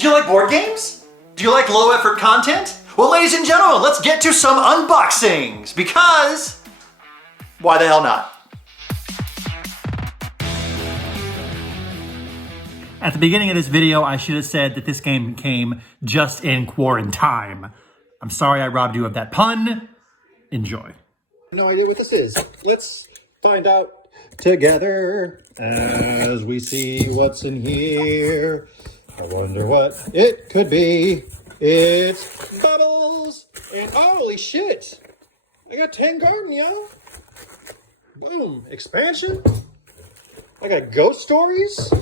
Do you like board games? Do you like low effort content? Well, ladies and gentlemen, let's get to some unboxings, because why the hell not? At the beginning of this video, I should have said that this game came just in quarantine. I'm sorry I robbed you of that pun. Enjoy. No idea what this is. Let's find out together as we see what's in here. I wonder what it could be. It's bubbles and holy shit! I got Tang Garden, yo. Boom, expansion. I got ghost stories.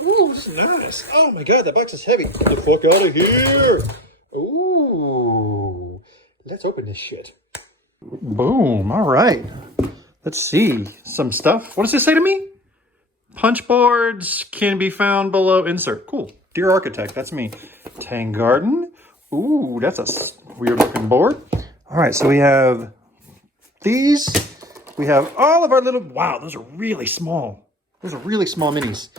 Ooh, this is nice. Oh my god, that box is heavy. Get the fuck out of here. Ooh, let's open this shit. Boom, all right. Let's see some stuff. What does this say to me? Punch boards can be found below insert. Cool. Dear Architect, that's me. Tang Garden. Ooh, that's a weird looking board. All right, so we have these. We have all of our little, wow, those are really small. Those are really small minis.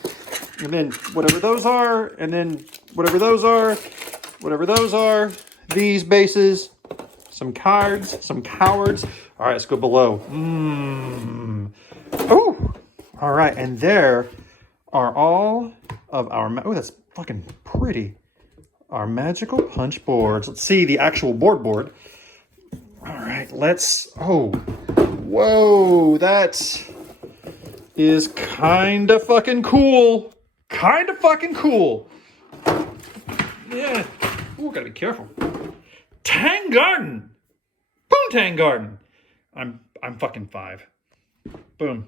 And then whatever those are, and then whatever those are, whatever those are, these bases, some cards, some cowards. All right, let's go below. Oh, all right, and there are all of our, oh, that's fucking pretty. Our magical punch boards. Let's see the actual board. All right, let's, oh, whoa, that is kind of fucking cool. Kind of fucking cool. Yeah. Ooh, gotta be careful. Tang Garden. Boom, Tang Garden. I'm fucking 5. Boom.